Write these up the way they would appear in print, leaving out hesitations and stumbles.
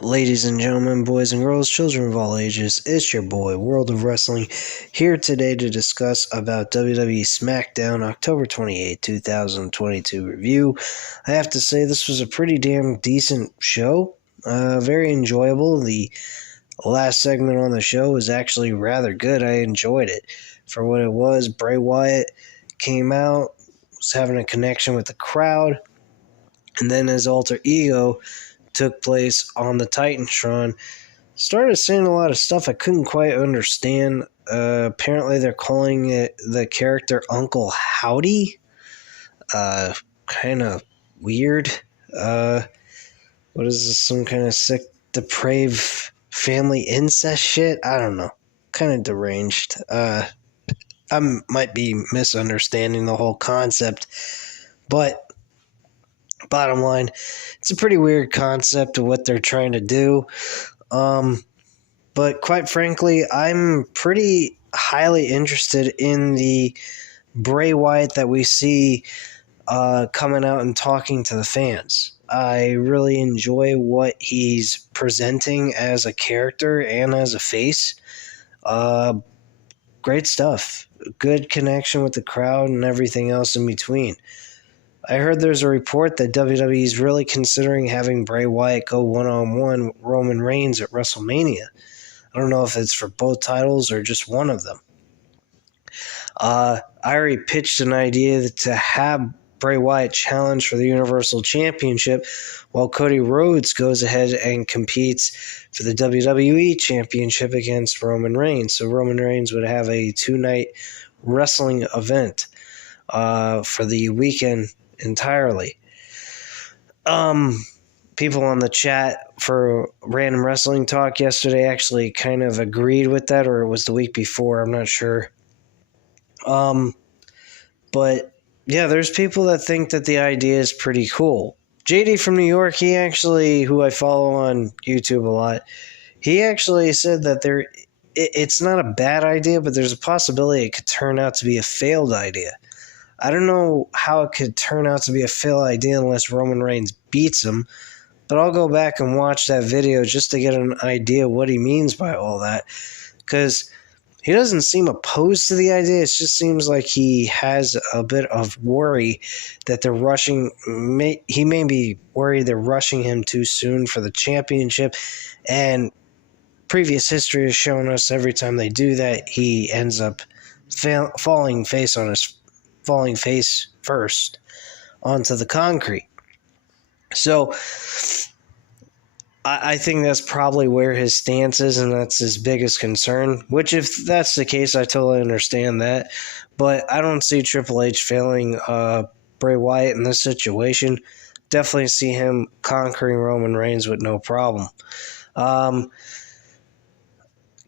Ladies and gentlemen, boys and girls, children of all ages, it's your boy, World of Wrestling, here today to discuss about WWE Smackdown October 28, 2022 review. I have to say this was a pretty damn decent show, very enjoyable. The last segment on the show was actually rather good. I enjoyed it. For what it was, Bray Wyatt came out, was having a connection with the crowd, and then his alter ego took place on the Titantron. Started saying a lot of stuff I couldn't quite understand. Apparently they're calling it the character Uncle Howdy. Kind of weird. What is this, some kind of sick, depraved family incest shit? I don't know. Kind of deranged. I might be misunderstanding the whole concept, but bottom line, it's a pretty weird concept of what they're trying to do. But quite frankly, I'm pretty highly interested in the Bray Wyatt that we see coming out and talking to the fans. I really enjoy what he's presenting as a character and as a face. Great stuff. Good connection with the crowd and everything else in between. I heard there's a report that WWE is really considering having Bray Wyatt go one-on-one with Roman Reigns at WrestleMania. I don't know if it's for both titles or just one of them. I already pitched an idea to have Bray Wyatt challenge for the Universal Championship while Cody Rhodes goes ahead and competes for the WWE Championship against Roman Reigns. So Roman Reigns would have a two-night wrestling event for the weekend entirely. People on the chat for Random Wrestling Talk yesterday actually kind of agreed with that, or it was the week before, I'm not sure. But yeah, there's people that think that the idea is pretty cool. JD from New York, he actually, who I follow on YouTube a lot, he actually said that it's not a bad idea, but there's a possibility it could turn out to be a failed idea. I don't know how it could turn out to be a failed idea unless Roman Reigns beats him, but I'll go back and watch that video just to get an idea of what he means by all that, because he doesn't seem opposed to the idea. It just seems like he has a bit of worry that they're rushing. He may be worried they're rushing him too soon for the championship, and previous history has shown us every time they do that, he ends up falling face first onto the concrete. So I think that's probably where his stance is, and that's his biggest concern, which if that's the case, I totally understand that. But I don't see Triple H failing Bray Wyatt in this situation. Definitely see him conquering Roman Reigns with no problem.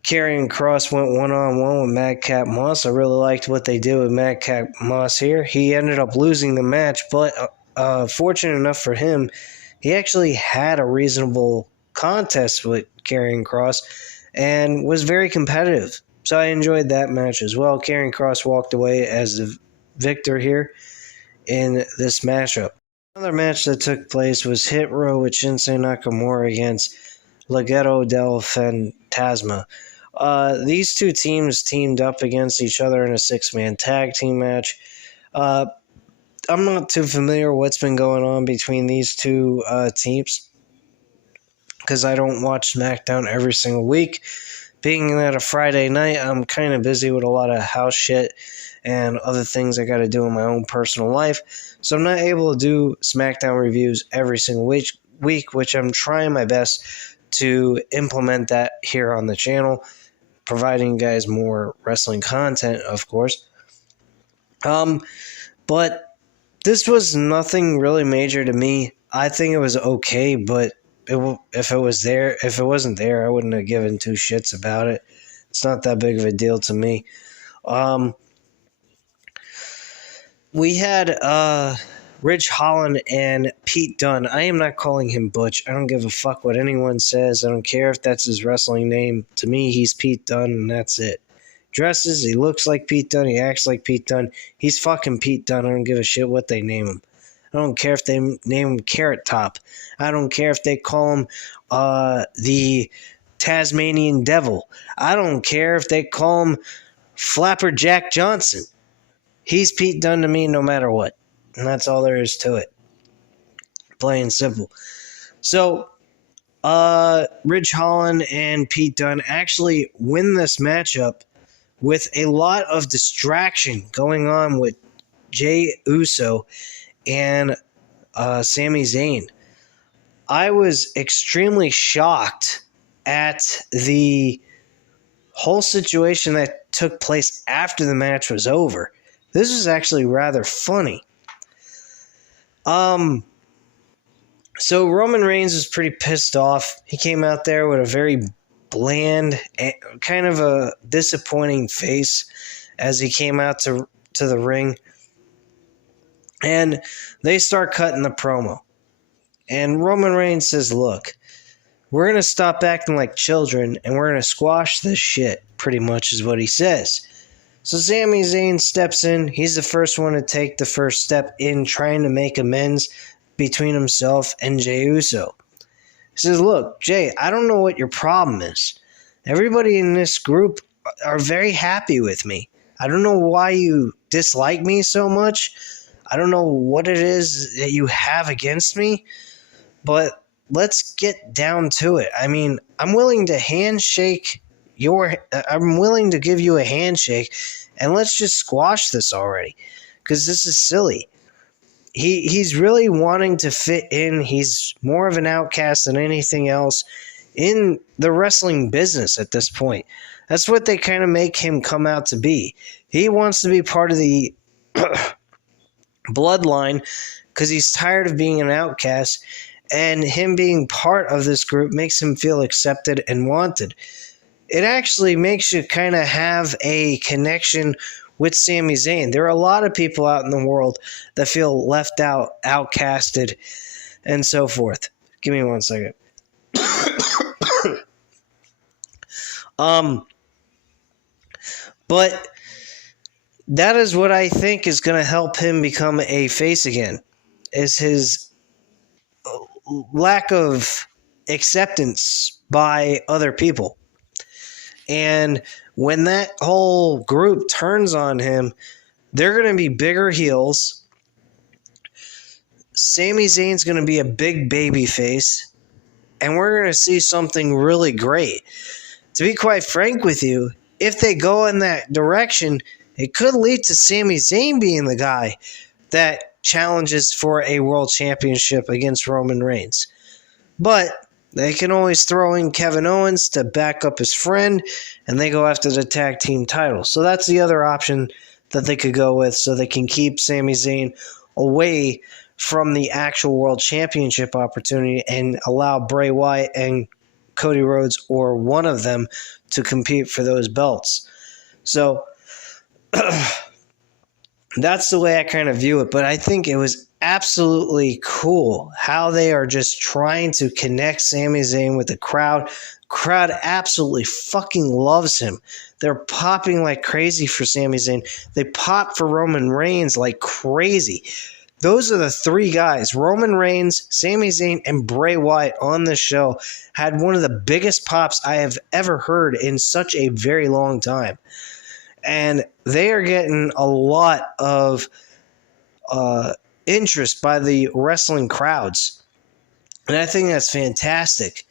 Karrion Kross went one-on-one with Madcap Moss. I really liked what they did with Madcap Moss here. He ended up losing the match, but fortunate enough for him, he actually had a reasonable contest with Karrion Kross and was very competitive. So I enjoyed that match as well. Karrion Kross walked away as the victor here in this matchup. Another match that took place was Hit Row with Shinsuke Nakamura against Legado del Fantasma. These two teams teamed up against each other in a six-man tag team match. I'm not too familiar with what's been going on between these two teams because I don't watch SmackDown every single week. Being that a Friday night, I'm kind of busy with a lot of house shit and other things I got to do in my own personal life. So I'm not able to do SmackDown reviews every single week, which I'm trying my best to implement that here on the channel, providing you guys more wrestling content, of course. But this was nothing really major to me. I think it was okay, but if it wasn't there, I wouldn't have given two shits about it. It's not that big of a deal to me. We had Ridge Holland and Pete Dunne. I am not calling him Butch. I don't give a fuck what anyone says. I don't care if that's his wrestling name. To me, he's Pete Dunne, and that's it. Dresses, he looks like Pete Dunne, he acts like Pete Dunne. He's fucking Pete Dunne. I don't give a shit what they name him. I don't care if they name him Carrot Top. I don't care if they call him the Tasmanian Devil. I don't care if they call him Flapper Jack Johnson. He's Pete Dunne to me no matter what. And that's all there is to it. Plain and simple. So, Ridge Holland and Pete Dunne actually win this matchup with a lot of distraction going on with Jey Uso and Sami Zayn. I was extremely shocked at the whole situation that took place after the match was over. This was actually rather funny. So Roman Reigns was pretty pissed off. He came out there with a very bland, kind of a disappointing face as he came out to the ring. And they start cutting the promo. And Roman Reigns says, look, we're going to stop acting like children and we're going to squash this shit, pretty much is what he says. So Sami Zayn steps in. He's the first one to take the first step in trying to make amends between himself and Jey Uso. He says, look, Jey, I don't know what your problem is. Everybody in this group are very happy with me. I don't know why you dislike me so much. I don't know what it is that you have against me, but let's get down to it. I mean, I'm willing to give you a handshake, and let's just squash this already, because this is silly. He's really wanting to fit in. He's more of an outcast than anything else in the wrestling business at this point. That's what they kind of make him come out to be. He wants to be part of the Bloodline because he's tired of being an outcast, and him being part of this group makes him feel accepted and wanted. It actually makes you kind of have a connection with Sami Zayn. There are a lot of people out in the world that feel left out, outcasted, and so forth. Give me 1 second. But that is what I think is going to help him become a face again, is his lack of acceptance by other people. And when that whole group turns on him, they're going to be bigger heels. Sami Zayn's going to be a big baby face, and we're going to see something really great. To be quite frank with you, if they go in that direction, it could lead to Sami Zayn being the guy that challenges for a world championship against Roman Reigns. But they can always throw in Kevin Owens to back up his friend, and they go after the tag team title. So that's the other option that they could go with, so they can keep Sami Zayn away from the actual world championship opportunity and allow Bray Wyatt and Cody Rhodes or one of them to compete for those belts. So that's the way I kind of view it. But I think it was absolutely cool how they are just trying to connect Sami Zayn with the crowd. Crowd absolutely fucking loves him. They're popping like crazy for Sami Zayn. They pop for Roman Reigns like crazy. Those are the three guys, Roman Reigns, Sami Zayn, and Bray Wyatt on this show, had one of the biggest pops I have ever heard in such a very long time. And they are getting a lot of interest by the wrestling crowds. And I think that's fantastic.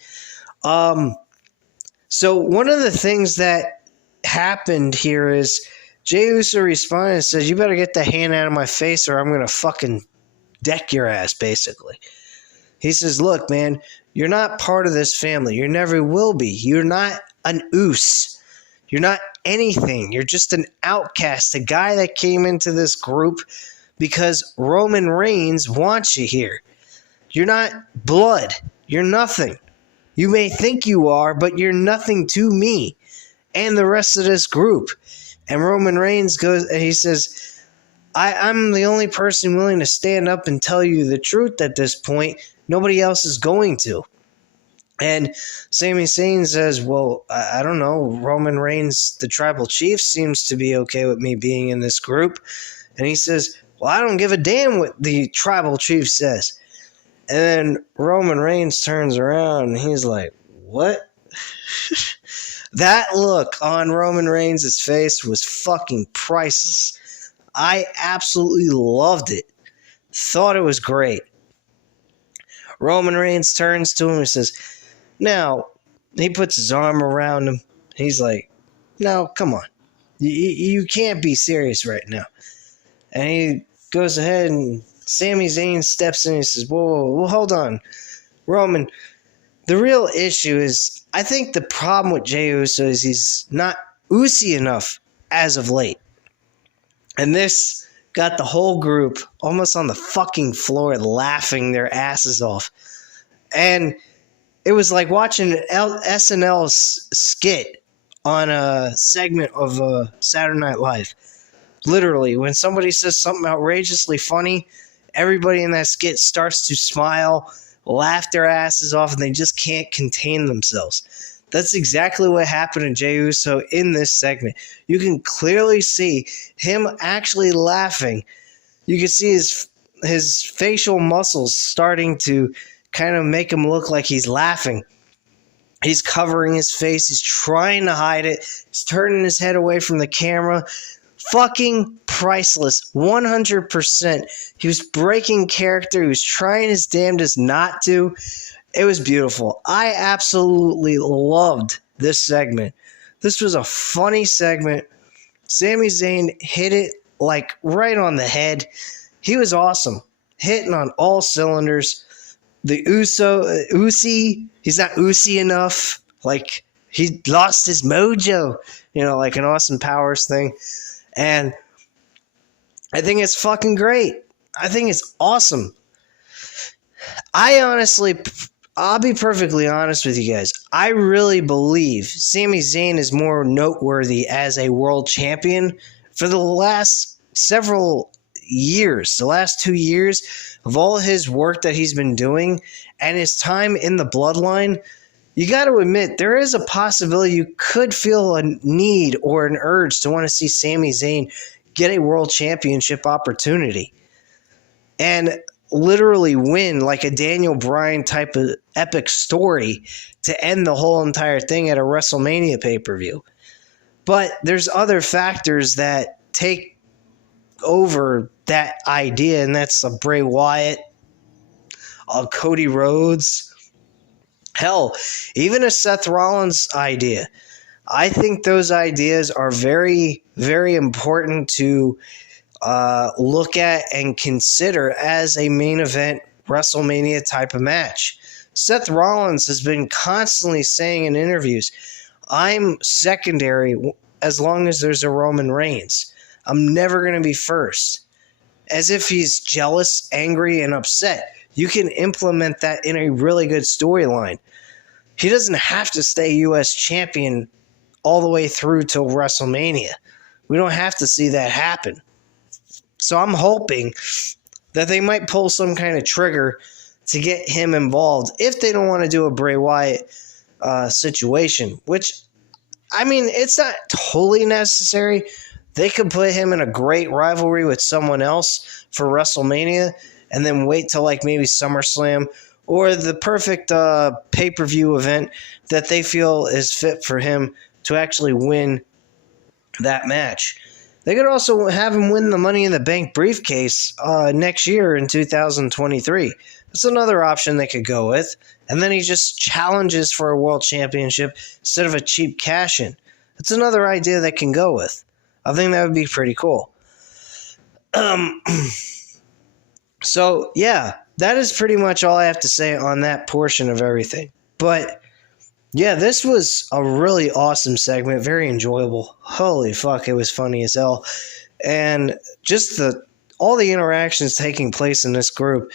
So one of the things that happened here is Jey Uso responded and says, you better get the hand out of my face or I'm going to fucking deck your ass, basically. He says, look, man, you're not part of this family. You never will be. You're not an oos. You're not anything. You're just an outcast, a guy that came into this group because Roman Reigns wants you here. You're not blood. You're nothing. You may think you are, but you're nothing to me and the rest of this group. And Roman Reigns goes and he says, I'm the only person willing to stand up and tell you the truth at this point. Nobody else is going to. And Sami Zayn says, well, I don't know. Roman Reigns, the tribal chief, seems to be okay with me being in this group. And he says, Well, I don't give a damn what the tribal chief says. And then Roman Reigns turns around and he's like, what? That look on Roman Reigns' face was fucking priceless. I absolutely loved it. Thought it was great. Roman Reigns turns to him and says, now, he puts his arm around him. He's like, no, come on. You can't be serious right now. And he goes ahead and Sami Zayn steps in and says, whoa, hold on. Roman, the real issue is, I think the problem with Jey Uso is he's not Uso enough as of late. And this got the whole group almost on the fucking floor laughing their asses off. And it was like watching an SNL skit on a segment of Saturday Night Live. Literally, when somebody says something outrageously funny, everybody in that skit starts to smile, laugh their asses off, and they just can't contain themselves. That's exactly what happened to Jey Uso in this segment. You can clearly see him actually laughing. You can see his facial muscles starting to kind of make him look like he's laughing. He's covering his face. He's trying to hide it. He's turning his head away from the camera. Fucking priceless. 100%. He was breaking character. He was trying his damnedest not to. It was beautiful. I absolutely loved this segment. This was a funny segment. Sami Zayn hit it like right on the head. He was awesome. Hitting on all cylinders. The Uzi, he's not Uzi enough. Like, he lost his mojo. You know, like an Austin Powers thing. And I think it's fucking great. I think it's awesome. I'll be perfectly honest with you guys. I really believe Sami Zayn is more noteworthy as a world champion for the last several years, the last 2 years of all his work that he's been doing and his time in the Bloodline. You got to admit, there is a possibility you could feel a need or an urge to want to see Sami Zayn get a world championship opportunity and literally win like a Daniel Bryan type of epic story to end the whole entire thing at a WrestleMania pay-per-view. But there's other factors that take over that idea, and that's a Bray Wyatt, a Cody Rhodes, hell, even a Seth Rollins idea. I think those ideas are very, very important to look at and consider as a main event WrestleMania type of match. Seth Rollins has been constantly saying in interviews, I'm secondary as long as there's a Roman Reigns. I'm never going to be first. As if he's jealous, angry, and upset. You can implement that in a really good storyline. He doesn't have to stay U.S. champion all the way through till WrestleMania. We don't have to see that happen. So I'm hoping that they might pull some kind of trigger to get him involved if they don't want to do a Bray Wyatt situation, which, I mean, it's not totally necessary. They could put him in a great rivalry with someone else for WrestleMania and then wait till like maybe SummerSlam or the perfect pay-per-view event that they feel is fit for him to actually win that match. They could also have him win the Money in the Bank briefcase next year in 2023. That's another option they could go with. And then he just challenges for a world championship instead of a cheap cash-in. That's another idea they can go with. I think that would be pretty cool. So, yeah, that is pretty much all I have to say on that portion of everything. But, yeah, this was a really awesome segment. Very enjoyable. Holy fuck, it was funny as hell. And just all the interactions taking place in this group,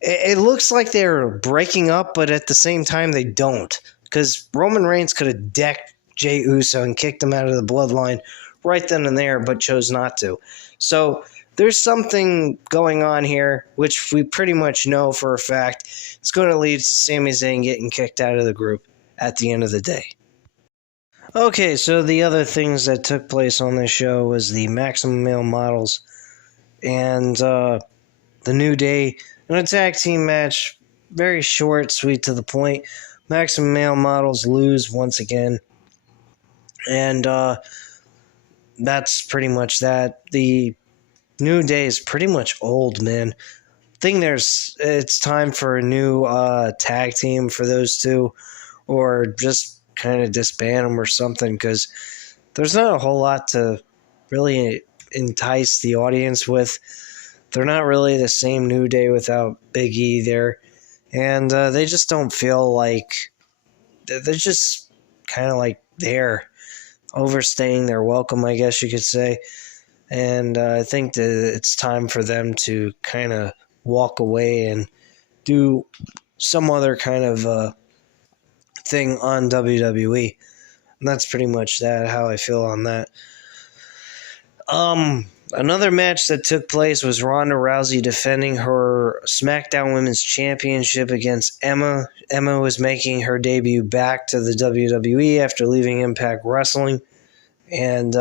it looks like they're breaking up, but at the same time they don't. Because Roman Reigns could have decked Jey Uso and kicked him out of the Bloodline right then and there, but chose not to. So there's something going on here, which we pretty much know for a fact. It's going to lead to Sami Zayn getting kicked out of the group at the end of the day. Okay, so the other things that took place on this show was the Maximum Male Models and the New Day in a tag team match. Very short, sweet, to the point. Maximum Male Models lose once again. And that's pretty much that. The New Day is pretty much old, man. I think it's time for a new tag team for those two, or just kind of disband them or something, because there's not a whole lot to really entice the audience with. They're not really the same New Day without Big E there, and they just don't feel like they're just kind of like there, overstaying their welcome, I guess you could say. And I think that it's time for them to kind of walk away and do some other kind of thing on WWE. And that's pretty much that, how I feel on that. Another match that took place was Ronda Rousey defending her SmackDown Women's Championship against Emma. Emma was making her debut back to the WWE after leaving Impact Wrestling. And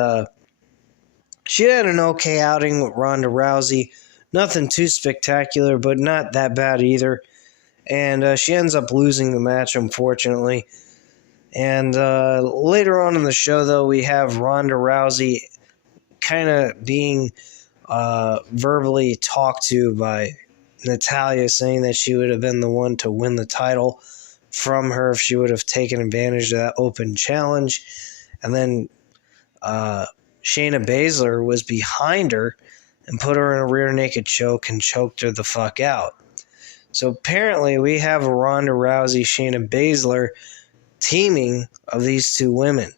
she had an okay outing with Ronda Rousey. Nothing too spectacular, but not that bad either. And she ends up losing the match, unfortunately. And later on in the show, though, we have Ronda Rousey kind of being verbally talked to by Natalya, saying that she would have been the one to win the title from her if she would have taken advantage of that open challenge. And then Shayna Baszler was behind her and put her in a rear naked choke and choked her the fuck out. So apparently we have a Ronda Rousey, Shayna Baszler teaming of these two women.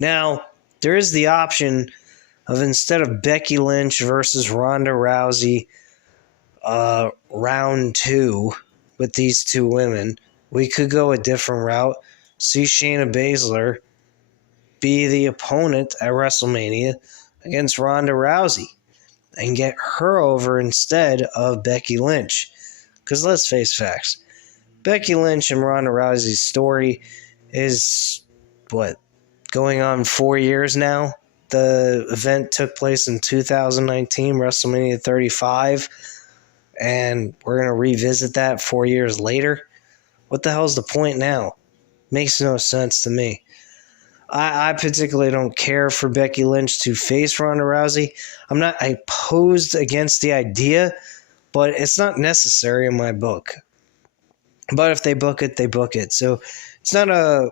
Now, there is the option of, instead of Becky Lynch versus Ronda Rousey round 2 with these two women, we could go a different route. See Shayna Baszler be the opponent at WrestleMania against Ronda Rousey and get her over instead of Becky Lynch. Because let's face facts, Becky Lynch and Ronda Rousey's story is, going on 4 years now. The event took place in 2019, WrestleMania 35, and we're going to revisit that 4 years later. What the hell's the point now? Makes no sense to me. I particularly don't care for Becky Lynch to face Ronda Rousey. I'm not opposed against the idea, but it's not necessary in my book. But if they book it, they book it. So it's not a,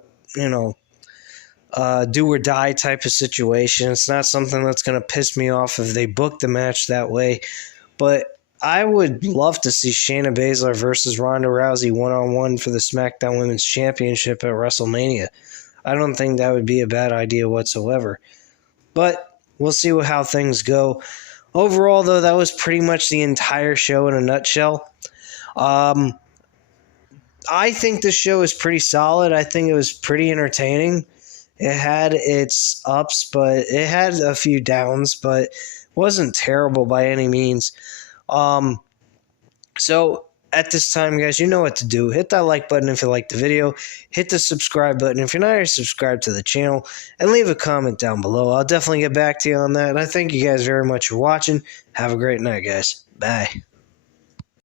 do or die type of situation. It's not something that's going to piss me off if they book the match that way. But I would love to see Shayna Baszler versus Ronda Rousey one-on-one for the SmackDown Women's Championship at WrestleMania. I don't think that would be a bad idea whatsoever. But we'll see how things go. Overall, though, that was pretty much the entire show in a nutshell. I think the show is pretty solid. I think it was pretty entertaining. It had its ups, but it had a few downs, but it wasn't terrible by any means. So at this time, guys, you know what to do. Hit that like button if you liked the video. Hit the subscribe button if you're not already subscribed to the channel. And leave a comment down below. I'll definitely get back to you on that. And I thank you guys very much for watching. Have a great night, guys. Bye.